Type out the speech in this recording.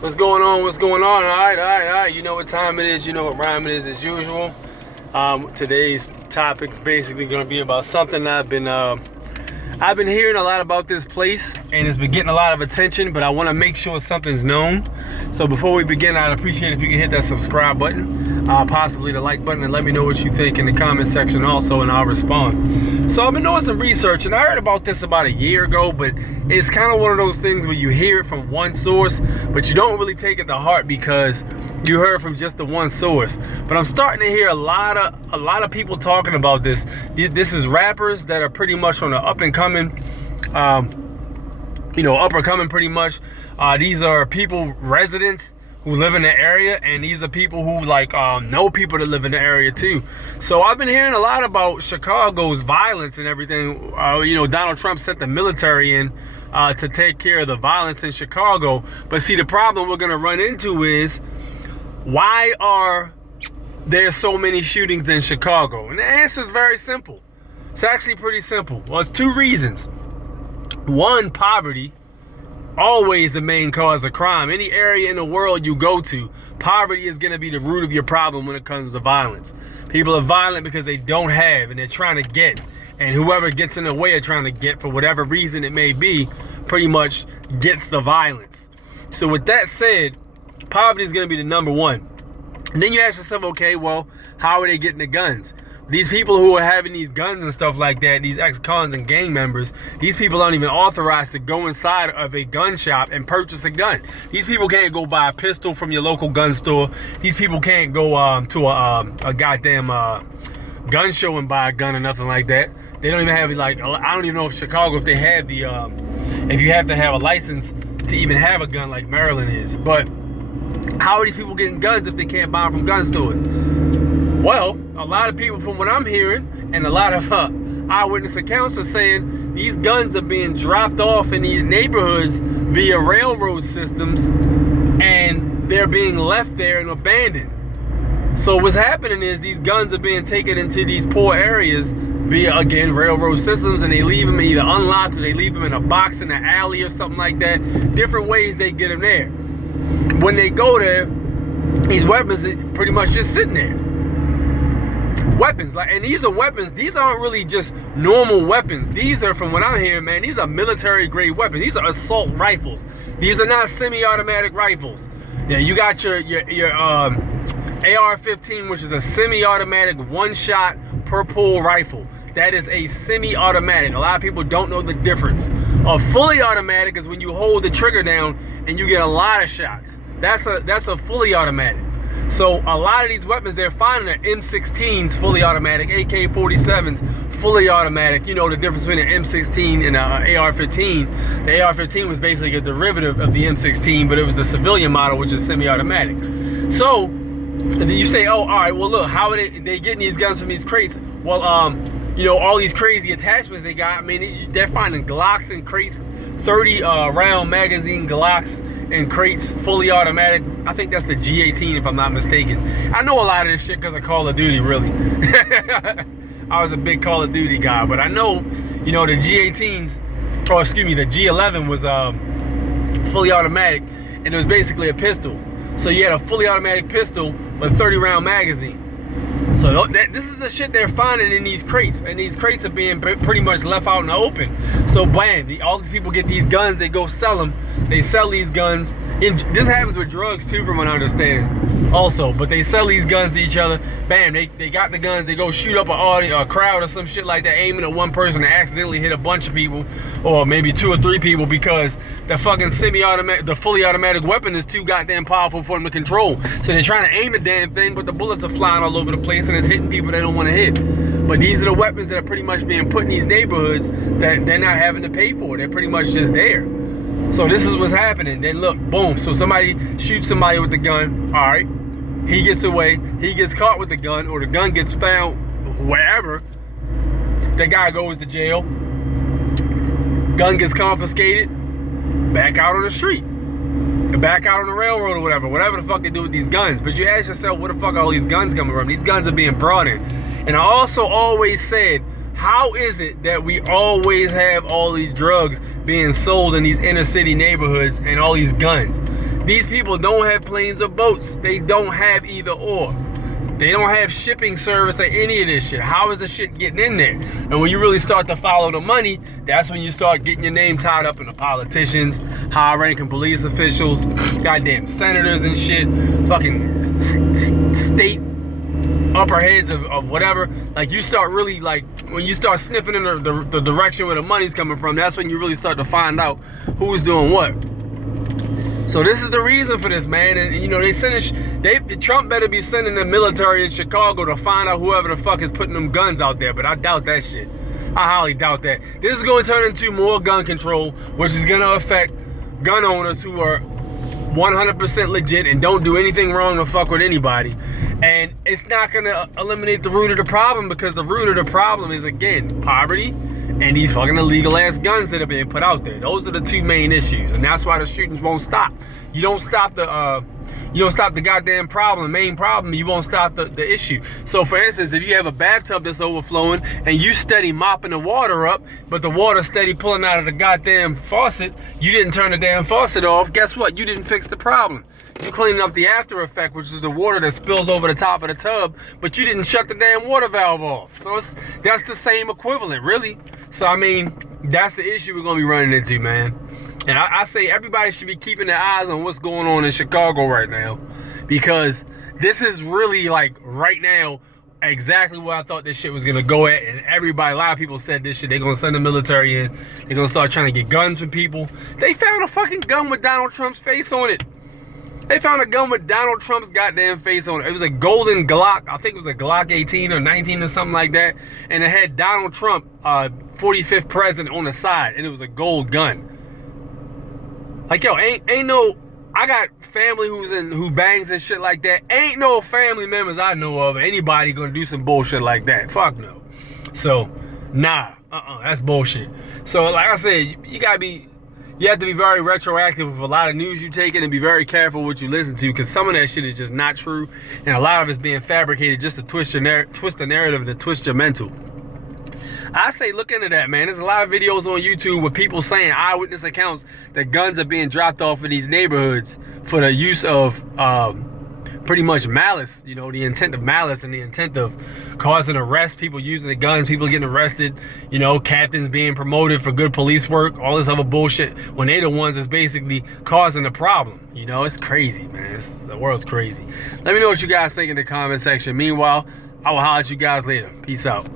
What's going on? What's going on? All right. You know what time it is. You know what rhyme it is as usual. Today's topic's basically going to be about something I've been hearing a lot about this place, and it's been getting a lot of attention, but I want to make sure something's known. So before we begin, I'd appreciate if you can hit that subscribe button, possibly the like button, and let me know what you think in the comment section also, and I'll respond. So I've been doing some research, and I heard about this about a year ago, but it's kind of one of those things where you hear it from one source, but you don't really take it to heart because you heard from just the one source. But I'm starting to hear a lot of people talking about this. This is rappers that are pretty much on the up and coming, pretty much. These are people, residents who live in the area, and these are people who know people that live in the area too. So I've been hearing a lot about Chicago's violence and everything. Donald Trump sent the military in to take care of the violence in Chicago. But see, the problem we're gonna run into is, why are there so many shootings in Chicago? And the answer is very simple. It's actually pretty simple. Well, it's two reasons. One, poverty. Always the main cause of crime. Any area in the world you go to, poverty is going to be the root of your problem when it comes to violence. People are violent because they don't have, and they're trying to get. And whoever gets in the way of trying to get, for whatever reason it may be, pretty much gets the violence. So with that said, poverty is going to be the number one. And then you ask yourself, okay, well, how are they getting the guns? These people who are having these guns and stuff like that, these ex-cons and gang members, these people aren't even authorized to go inside of a gun shop and purchase a gun. These people can't go buy a pistol from your local gun store. These people can't go to a goddamn gun show and buy a gun or nothing like that. They don't even have, I don't even know if Chicago, if they have the, if you have to have a license to even have a gun like Maryland is. But how are these people getting guns if they can't buy them from gun stores? Well, a lot of people, from what I'm hearing, and a lot of eyewitness accounts are saying, these guns are being dropped off in these neighborhoods via railroad systems, and they're being left there and abandoned. So what's happening is these guns are being taken into these poor areas via, again, railroad systems, and they leave them either unlocked or they leave them in a box in the alley or something like that. Different ways they get them there. When they go there, these weapons are pretty much just sitting there. Weapons, and these are weapons. These aren't really just normal weapons. These are, from what I'm hearing, man, these are military grade weapons. These are assault rifles. These are not semi-automatic rifles. Yeah, you got your AR-15, which is a semi-automatic one-shot per pull rifle. That is a semi-automatic. A lot of people don't know the difference. A fully automatic is when you hold the trigger down and you get a lot of shots. That's a fully automatic. So a lot of these weapons, they're finding are M16s fully automatic, AK-47s fully automatic. You know the difference between an M16 and an AR-15. The AR-15 was basically a derivative of the M16, but it was a civilian model, which is semi-automatic. So then you say, oh, all right, well, look, how are they getting these guns from these crates? Well, all these crazy attachments they got. I mean, they're finding Glocks in crates, 30 round magazine Glocks in crates, fully automatic. I think that's the G18 if I'm not mistaken. I know a lot of this shit because of Call of Duty, really. I was a big Call of Duty guy, but I know, the G18s, or excuse me, the G11 was fully automatic, and it was basically a pistol. So you had a fully automatic pistol with a 30 round magazine. So this is the shit they're finding in these crates, and these crates are being pretty much left out in the open. So bam, all these people get these guns, they go sell them. They sell these guns. And this happens with drugs too, from what I understand, also. But they sell these guns to each other. Bam, they got the guns. They go shoot up a crowd or some shit like that, aiming at one person and accidentally hit a bunch of people, or maybe 2 or 3 people, because the fucking semi-automatic, the fully automatic weapon is too goddamn powerful for them to control. So they're trying to aim the damn thing, but the bullets are flying all over the place and it's hitting people they don't want to hit. But these are the weapons that are pretty much being put in these neighborhoods that they're not having to pay for. They're pretty much just there. So this is what's happening. Then look, boom. So somebody shoots somebody with the gun. All right. He gets away. He gets caught with the gun, or the gun gets found wherever. That guy goes to jail. Gun gets confiscated. Back out on the street. Back out on the railroad or whatever the fuck they do with these guns. But you ask yourself, where the fuck are all these guns coming from? These guns are being brought in. And I also always said, how is it that we always have all these drugs being sold in these inner city neighborhoods and all these guns? These people don't have planes or boats. They don't have either or. They don't have shipping service or any of this shit. How is the shit getting in there? And when you really start to follow the money, that's when you start getting your name tied up in the politicians, high-ranking police officials, goddamn senators and shit, fucking state upper heads of whatever. Like, you start really, like, when you start sniffing in the direction where the money's coming from, that's when you really start to find out who's doing what. So this is the reason for this, man. And you know, Trump better be sending the military in Chicago to find out whoever the fuck is putting them guns out there. But I doubt that shit. I highly doubt that. This is going to turn into more gun control, which is going to affect gun owners who are 100% legit and don't do anything wrong to fuck with anybody. And it's not going to eliminate the root of the problem, because the root of the problem is, again, poverty and these fucking illegal ass guns that are being put out there. Those are the two main issues, and that's why the shootings won't stop. You don't stop the goddamn problem, the main problem. You won't stop the issue. So for instance, if you have a bathtub that's overflowing and you steady mopping the water up, but the water steady pulling out of the goddamn faucet, you didn't turn the damn faucet off, guess what? You didn't fix the problem. You cleaning up the after effect, which is the water that spills over the top of the tub, but you didn't shut the damn water valve off. So that's the same equivalent, really. So I mean, that's the issue we're gonna be running into, man. And I say everybody should be keeping their eyes on what's going on in Chicago right now, because this is really, like, right now, exactly where I thought this shit was gonna go at. And everybody, a lot of people said this shit, they're gonna send the military in, they're gonna start trying to get guns from people. They found a fucking gun with Donald Trump's face on it. They found a gun with Donald Trump's goddamn face on it. It was a golden Glock. I think it was a Glock 18 or 19 or something like that. And it had Donald Trump, 45th president, on the side. And it was a gold gun. Like, yo, ain't no... I got family who bangs and shit like that. Ain't no family members I know of anybody gonna do some bullshit like that. Fuck no. So, nah. That's bullshit. So, like I said, you have to be very retroactive with a lot of news you take in, and be very careful what you listen to, because some of that shit is just not true, and a lot of it's being fabricated just to twist the narrative and to twist your mental. I say look into that, man. There's a lot of videos on YouTube with people saying, eyewitness accounts, that guns are being dropped off in these neighborhoods for the use of pretty much malice, you know, the intent of malice and the intent of causing arrests, people using the guns, people getting arrested, you know, captains being promoted for good police work, all this other bullshit, when they the ones that's basically causing the problem. You know, it's crazy, man. The world's crazy. Let me know what you guys think in the comment section. Meanwhile, I will holler at you guys later. Peace out.